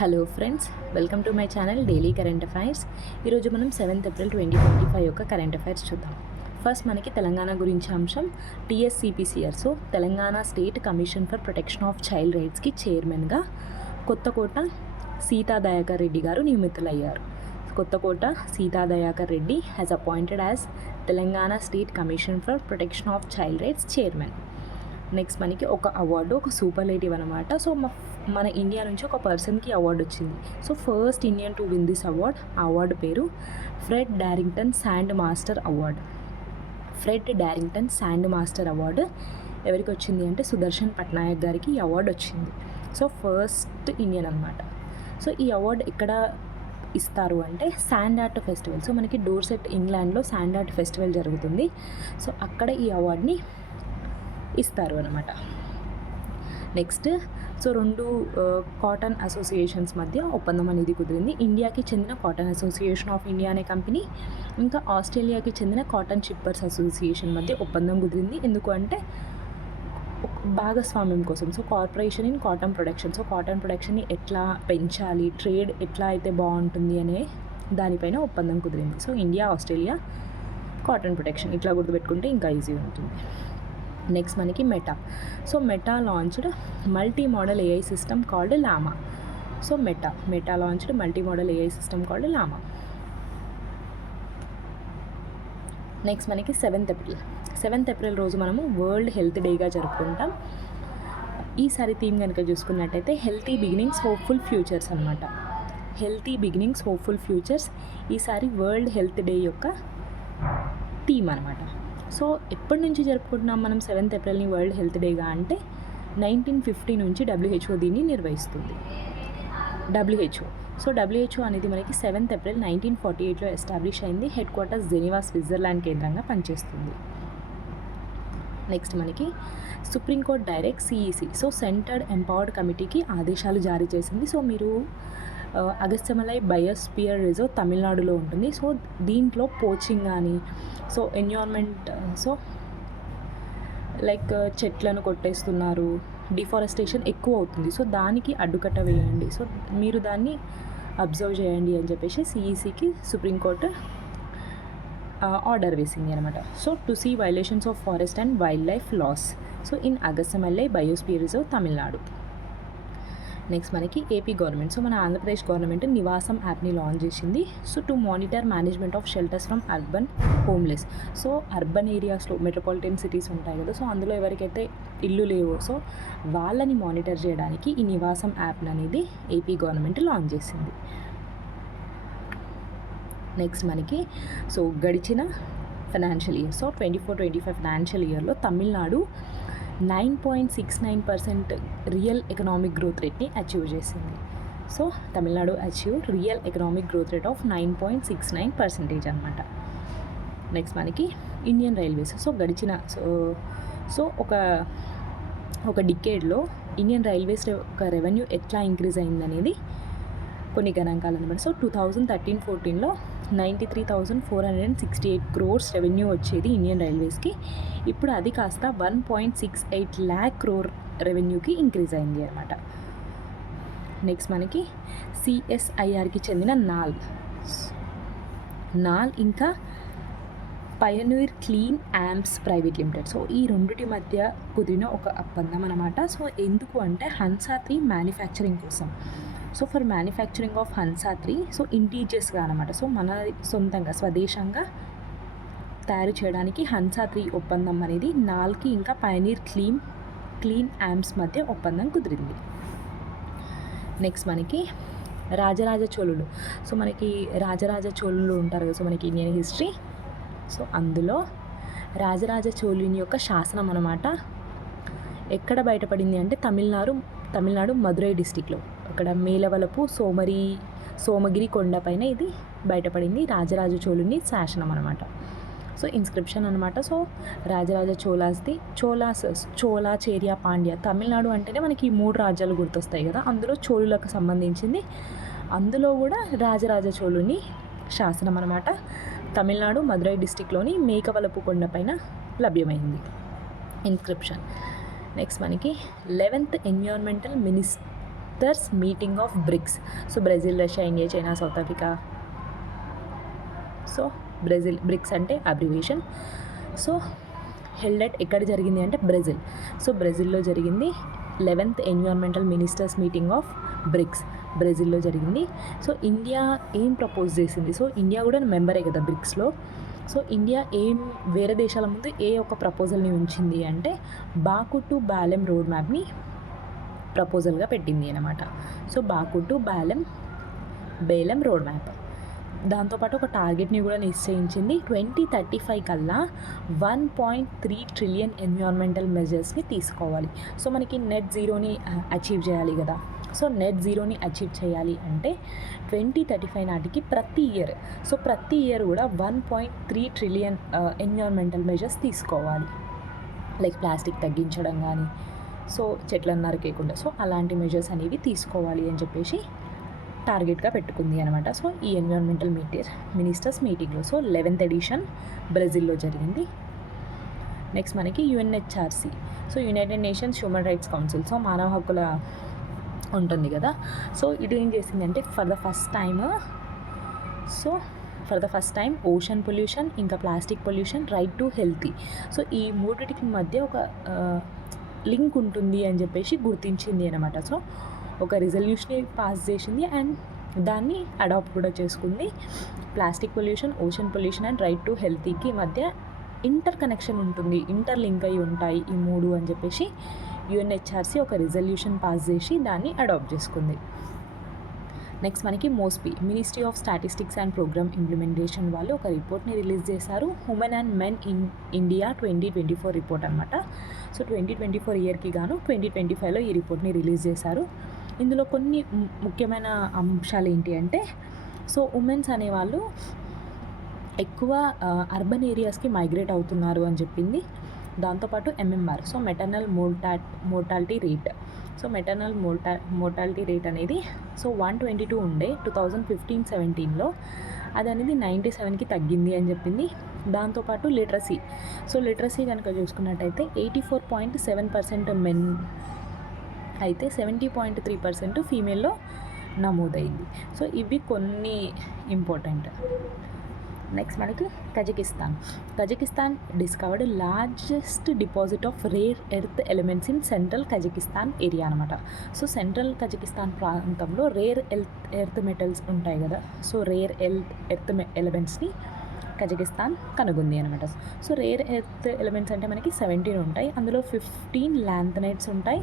Hello friends, welcome to my channel daily current affairs. ఈరోజు మనం 7th April 2025 యొక్క current affairs చూద్దాం. First మనకి తెలంగాణ గురించి అంశం. TSCPCR, so Telangana state commission for protection of child రైట్స్కి చైర్మన్గా కొత్తకోట సీతాదయాకర్ రెడ్డి గారు నియమితులయ్యారు. Kothakota Seethadayakar Reddy has appointed as Telangana state commission for protection of child rights chairman. Next మనకి ఒక అవార్డు, ఒక సూపర్లేటివ్ అనమాట. సో మన ఇండియా నుంచి ఒక పర్సన్కి అవార్డు వచ్చింది. So first Indian to win this award. ఆ అవార్డు పేరు Fred Darrington sand master award. Fred Darrington sand master award ఎవరికి వచ్చింది అంటే సుదర్శన్ పట్నాయక్ గారికి ఈ అవార్డు వచ్చింది. సో ఫస్ట్ ఇండియన్ అనమాట. సో ఈ అవార్డు ఎక్కడ ఇస్తారు అంటే శాండ్ ఆర్ట్ ఫెస్టివల్. సో మనకి డోర్సెట్ ఇంగ్లాండ్లో శాండ్ ఆర్ట్ ఫెస్టివల్ జరుగుతుంది. సో అక్కడ ఈ అవార్డ్ని ఇస్తారు అనమాట. నెక్స్ట్, సో రెండు కాటన్ అసోసియేషన్స్ మధ్య ఒప్పందం అనేది కుదిరింది. ఇండియాకి చెందిన కాటన్ అసోసియేషన్ ఆఫ్ ఇండియా అనే కంపెనీ, ఇంకా ఆస్ట్రేలియాకి చెందిన కాటన్ షిప్పర్స్ అసోసియేషన్ మధ్య ఒప్పందం కుదిరింది. ఎందుకు అంటే భాగస్వామ్యం కోసం. So corporation in cotton production. So cotton ప్రొడక్షన్ని ఎట్లా పెంచాలి, ట్రేడ్ ఎట్లా అయితే బాగుంటుంది అనే దానిపైన ఒప్పందం కుదిరింది. So India, Australia, cotton production ఇట్లా గుర్తుపెట్టుకుంటే ఇంకా ఈజీ ఉంటుంది. నెక్స్ట్ మనకి Meta. So Meta launched multi modal AI system called Llama. So Meta launched multi modal AI system called Llama. Next మనకి 7th ఏప్రిల్ రోజు మనము వరల్డ్ హెల్త్ డేగా జరుపుకుంటాం. ఈసారి థీమ్ కనుక చూసుకున్నట్టయితే హెల్తీ బిగినింగ్స్ హోప్ఫుల్ ఫ్యూచర్స్ అనమాట. హెల్తీ బిగినింగ్స్ హోప్ఫుల్ ఫ్యూచర్స్ ఈసారి వరల్డ్ హెల్త్ డే యొక్క థీమ్ అనమాట. సో ఎప్పటి నుంచి జరుపుకుంటున్నాం మనం 7th ఏప్రిల్ని వరల్డ్ హెల్త్ డేగా అంటే 1950 నుంచి WHO దీన్ని నిర్వహిస్తుంది. సో WHO అనేది మనకి 7th ఏప్రిల్ 1948లో ఎస్టాబ్లిష్ అయింది. హెడ్ క్వార్టర్స్ జెనీవా, స్విట్జర్లాండ్ కేంద్రంగా పనిచేస్తుంది. నెక్స్ట్ మనకి supreme court direct CEC, so centred empowered కమిటీకి ఆదేశాలు జారీ చేసింది. సో మీరు అగస్త్యమలై బయోస్పియర్ రిజర్వ్ తమిళనాడులో ఉంటుంది. సో దీంట్లో పోచింగ్ కానీ, సో ఎన్విరాన్మెంట్, సో లైక్ చెట్లను కొట్టేస్తున్నారు, డిఫారెస్టేషన్ ఎక్కువ అవుతుంది. సో దానికి అడ్డుకట్ట వేయండి, సో మీరు దాన్ని అబ్జర్వ్ చేయండి అని చెప్పేసి CECకి సుప్రీంకోర్టు ఆర్డర్ వేసింది అనమాట. So to see violations of forest and wildlife laws, so in Agasthyamalai biosphere reserve Tamil Nadu. Next మనకి ఏపీ గవర్నమెంట్. సో మన ఆంధ్రప్రదేశ్ గవర్నమెంట్ నివాసం యాప్ని లాంచ్ చేసింది. So to monitor management of shelters from urban homeless. So urban ఏరియాస్లో metropolitan cities ఉంటాయి కదా, so అందులో ఎవరికైతే ఇల్లు లేవో సో వాళ్ళని మానిటర్ చేయడానికి ఈ నివాసం యాప్ అనేది ఏపీ గవర్నమెంట్ లాంచ్ చేసింది. నెక్స్ట్ మనకి సో గడిచిన ఫైనాన్షియల్ ఇయర్, సో 24-25 ఫైనాన్షియల్ ఇయర్లో తమిళనాడు 9.69% రియల్ ఎకనామిక్ గ్రోత్ రేట్ని అచీవ్ చేసింది. So Tamil Nadu achieve real economic growth rate of 9.69% అనమాట. నెక్స్ట్ మనకి ఇండియన్ రైల్వేస్. సో గడిచిన సో ఒక డికేడ్లో ఇండియన్ రైల్వేస్ ఒక రెవెన్యూ ఎట్లా ఇంక్రీజ్ అయిందనేది కొన్ని గణాంకాలు అనమాట. సో 2013-14లో 93,468 crores రెవెన్యూ వచ్చేది ఇండియన్ రైల్వేస్కి. ఇప్పుడు అది కాస్త 1.68 lakh crore రెవెన్యూకి ఇంక్రీజ్ అయింది అనమాట. నెక్స్ట్ మనకి CSIRకి చెందిన నాల్ ఇంకా Pioneer clean amps private limited. So ఈ రెండిటి మధ్య కుదిరిన ఒక ఒప్పందం అనమాట. సో ఎందుకు అంటే హన్సా 3 మ్యానుఫ్యాక్చరింగ్ కోసం. So for manufacturing of Hansa 3, so ఇంటీజియస్గా అనమాట, సో మన సొంతంగా స్వదేశంగా తయారు చేయడానికి హన్సా 3 ఒప్పందం అనేది నాల్కి ఇంకా పయనీర్ క్లీన్ యాంప్స్ మధ్య ఒప్పందం కుదిరింది. నెక్స్ట్ మనకి రాజరాజ చోళులు. సో మనకి రాజరాజ చోళులు ఉంటారు కదా, సో మనకి ఇండియన్ హిస్టరీ. సో అందులో రాజరాజ చోళుని యొక్క శాసనం అనమాట ఎక్కడ బయటపడింది అంటే తమిళనాడు మదురై డిస్టిక్లో, అక్కడ మేలవలపు సోమగిరి కొండపైన ఇది బయటపడింది. రాజరాజ చోళుని శాసనం అనమాట. సో ఇన్స్క్రిప్షన్ అనమాట. సో రాజరాజ చోళా చేరియా పాండ్య. తమిళనాడు అంటేనే మనకి 3 రాజ్యాలు గుర్తొస్తాయి కదా, అందులో చోళులకు సంబంధించింది. అందులో కూడా రాజరాజ చోళుని శాసనం అనమాట తమిళనాడు మదురై డిస్టిక్లోని మేకవలపు కొండపైన లభ్యమైంది ఇన్స్క్రిప్షన్. నెక్స్ట్ మనకి 11th environmental ministers meeting of BRICS. So Brazil, Russia, India, China, South Africa. So BRICS అంటే అబ్రివేషన్. సో హెల్డ్ అట్ ఎక్కడ జరిగింది అంటే బ్రెజిల్. సో బ్రెజిల్లో జరిగింది 11th environmental ministers meeting of BRICS బ్రెజిల్లో జరిగింది. సో ఇండియా ఏం ప్రపోజ్ చేసింది? సో ఇండియా కూడా మెంబరే కదా బ్రిక్స్లో. సో ఇండియా వేరే దేశాల ముందు ఒక ప్రపోజల్ని ఉంచింది అంటే బాకు టు బాలెం రోడ్ మ్యాప్ని ప్రపోజల్గా పెట్టింది అనమాట. So Baku to Belem road map. దాంతోపాటు ఒక టార్గెట్ని కూడా నిశ్చయించింది. 2035 కల్లా 1.3 ట్రిలియన్ ఎన్విరాన్మెంటల్ మెజర్స్ని తీసుకోవాలి. సో మనకి నెట్ జీరోని అచీవ్ చేయాలి కదా. సో నెట్ జీరోని అచీవ్ చేయాలి అంటే 2035 నాటికి ప్రతి ఇయర్ కూడా 1.3 ట్రిలియన్ ఎన్విరాన్మెంటల్ మెజర్స్ తీసుకోవాలి. లైక్ ప్లాస్టిక్ తగ్గించడం కానీ, సో చెట్లను నరికేయకుండా, సో అలాంటి మెజర్స్ అనేవి తీసుకోవాలి అని చెప్పేసి టార్గెట్గా పెట్టుకుంది అనమాట. సో ఈ ఎన్విరాన్మెంటల్ మినిస్టర్స్ మీటింగ్లో సో 11th ఎడిషన్ బ్రెజిల్లో జరిగింది. నెక్స్ట్ మనకి UNHRC. So United Nations Human Rights Council. So మానవ హక్కుల ఉంటుంది కదా. సో ఇది ఏం చేసిందంటే for the first time ocean pollution, ఇంకా plastic pollution, right to healthy, so ఈ మూడింటికి మధ్య ఒక లింక్ ఉంటుంది అని చెప్పేసి గుర్తించింది అనమాట. సో ఒక రిజల్యూషన్ని పాస్ చేసింది అండ్ దాన్ని అడాప్ట్ కూడా చేసుకుంది. Plastic pollution, ocean pollution and right to హెల్తీకి మధ్య ఇంటర్ కనెక్షన్ ఉంటుంది, ఇంటర్ లింక్ అయి ఉంటాయి ఈ మూడు అని చెప్పేసి యుఎన్హెచ్ఆర్సి ఒక రిజల్యూషన్ పాస్ చేసి దాన్ని అడాప్ట్ చేసుకుంది. నెక్స్ట్ మనకి MoSPI, ministry of statistics and programme implementation వాళ్ళు ఒక రిపోర్ట్ని రిలీజ్ చేశారు. Women and men in India 2024 report అనమాట. సో 2024 ఇయర్కి గాను 2025లో ఈ రిపోర్ట్ని రిలీజ్ చేశారు. ఇందులో కొన్ని ముఖ్యమైన అంశాలు ఏంటి అంటే, సో ఉమెన్స్ అనేవాళ్ళు ఎక్కువ అర్బన్ ఏరియాస్కి మైగ్రేట్ అవుతున్నారు అని చెప్పింది. దాంతోపాటు MMR, so maternal mortality rate. So maternal mortality rate అనేది సో 122 ఉండే 2015-17లో, అది అనేది 97కి తగ్గింది అని చెప్పింది. దాంతోపాటు లిటరసీ, సో లిటరసీ కనుక చూసుకున్నట్టయితే 84.7% మెన్ అయితే 70.3% ఫీమేల్లో నమోదైంది. సో ఇవి కొన్ని ఇంపార్టెంట్. నెక్స్ట్ మనకి Kazakhstan discovered largest deposit of rare earth elements in central Kazakhstan area అనమాట. సో సెంట్రల్ కజకిస్తాన్ ప్రాంతంలో రేర్ ఎర్త్ మెటల్స్ ఉంటాయి కదా. సో రేర్ ఎర్త్ ఎలిమెంట్స్ని కజకిస్తాన్ కనుగొంది అనమాట. సో రేర్ ఎర్త్ ఎలిమెంట్స్ అంటే మనకి 17 ఉంటాయి. అందులో 15 ల్యాంథనైట్స్ ఉంటాయి,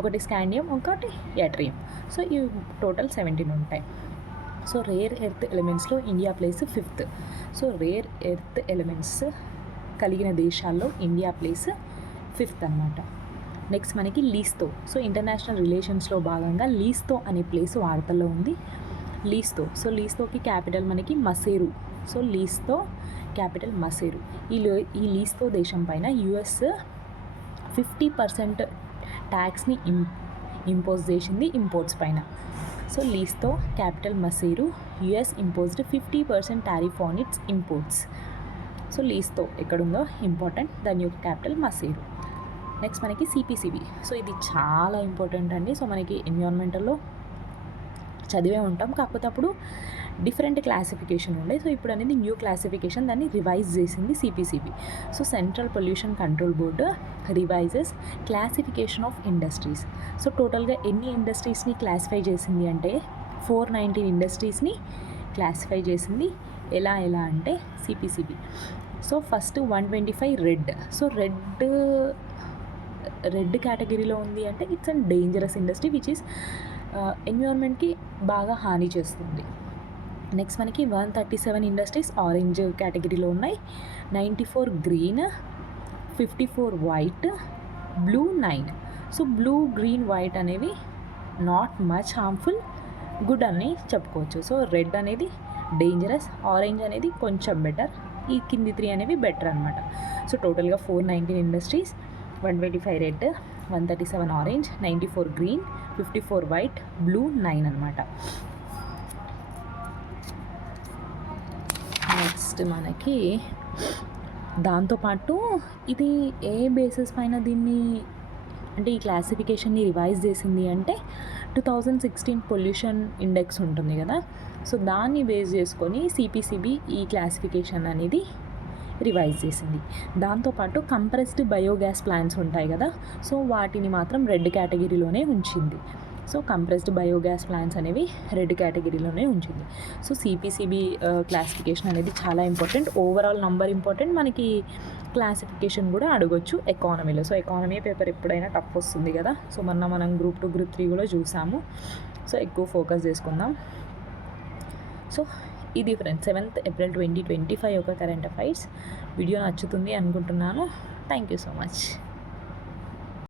ఒకటి స్కాండియం, ఒకటి యాట్రియం. సో ఇవి టోటల్ 17 ఉంటాయి. సో రేర్ ఎర్త్ ఎలిమెంట్స్లో India place 5th. So rare earth elements కలిగిన దేశాల్లో ఇండియా ప్లేస్ 5th అనమాట. నెక్స్ట్ మనకి లీస్తో. సో ఇంటర్నేషనల్ రిలేషన్స్లో భాగంగా లీస్తో అనే ప్లేస్ వార్తల్లో ఉంది. సో లీస్తోకి క్యాపిటల్ మనకి మసేరు. So Lesotho capital మసేరు. ఈ లీస్తో దేశం పైన యుఎస్ 50% ట్యాక్స్ని ఇంపోజ్ చేసింది ఇంపోర్ట్స్ పైన. So Lesotho capital Maseru, US imposed 50% tariff on its imports. So Lesotho ఎక్కడుందో ఇంపార్టెంట్, దాని యొక్క క్యాపిటల్ మసేరు. నెక్స్ట్ మనకి సిపిసిబి. సో ఇది చాలా ఇంపార్టెంట్ అండి. సో మనకి ఎన్విరాన్మెంటల్లో చదివే ఉంటాం, కాకపోతే అప్పుడు డిఫరెంట్ క్లాసిఫికేషన్ ఉండే. సో ఇప్పుడు అనేది న్యూ క్లాసిఫికేషన్, దాన్ని రివైజ్ చేసింది CPCB. So central pollution control board revises classification of industries. So టోటల్గా ఎన్ని ఇండస్ట్రీస్ని క్లాసిఫై చేసింది అంటే 419 ఇండస్ట్రీస్ని క్లాసిఫై చేసింది. ఎలా అంటే CPCB. So first 125 red. So red కేటగిరీలో ఉంది అంటే it's and dangerous industry which is ఎన్విరాన్మెంట్కి బాగా హాని చేస్తుంది. నెక్స్ట్ మనకి 137 ఇండస్ట్రీస్ ఆరెంజ్ కేటగిరీలో ఉన్నాయి, 94 green, 54 white, blue 9. So blue, green, white అనేవి నాట్ మచ్ హార్మ్ఫుల్, గుడ్ అని చెప్పుకోవచ్చు. సో రెడ్ అనేది డేంజరస్, ఆరెంజ్ అనేది కొంచెం బెటర్, ఈ కింది 3 అనేవి బెటర్ అనమాట. సో టోటల్గా 419 industries, 125 red, 137 orange, 94 green, 54 white, blue 9 అనమాట. నెక్స్ట్ మనకి దాంతోపాటు ఇది ఏ బేసిస్ పైన దీన్ని అంటే ఈ క్లాసిఫికేషన్ని రివైజ్ చేసింది అంటే 2016 పొల్యూషన్ ఇండెక్స్ ఉంటుంది కదా, సో దాన్ని బేస్ చేసుకొని సిపిసిబి ఈ క్లాసిఫికేషన్ అనేది రివైజ్ చేసింది. దాంతోపాటు కంప్రెస్డ్ బయోగ్యాస్ ప్లాంట్స్ ఉంటాయి కదా, సో వాటిని మాత్రం రెడ్ కేటగిరీలోనే ఉంచింది. సో కంప్రెస్డ్ బయోగ్యాస్ ప్లాంట్స్ అనేవి రెడ్ కేటగిరీలోనే ఉంచింది. సో సిపిసిబి క్లాసిఫికేషన్ అనేది చాలా ఇంపార్టెంట్. ఓవరాల్ నంబర్ ఇంపార్టెంట్, మనకి క్లాసిఫికేషన్ కూడా అడగొచ్చు ఎకానమీలో. సో ఎకానమీ పేపర్ ఎప్పుడైనా టఫ్ వస్తుంది కదా, సో మనం గ్రూప్ 2 గ్రూప్ 3 కూడా చూసాము. సో ఎక్కువ ఫోకస్ చేసుకుందాం. సో ఇది ఫ్రెండ్స్ 7th ఏప్రిల్ 2025 యొక్క కరెంట్ అఫైర్స్ వీడియో నచ్చుతుంది అనుకుంటున్నాను. Thank you so much.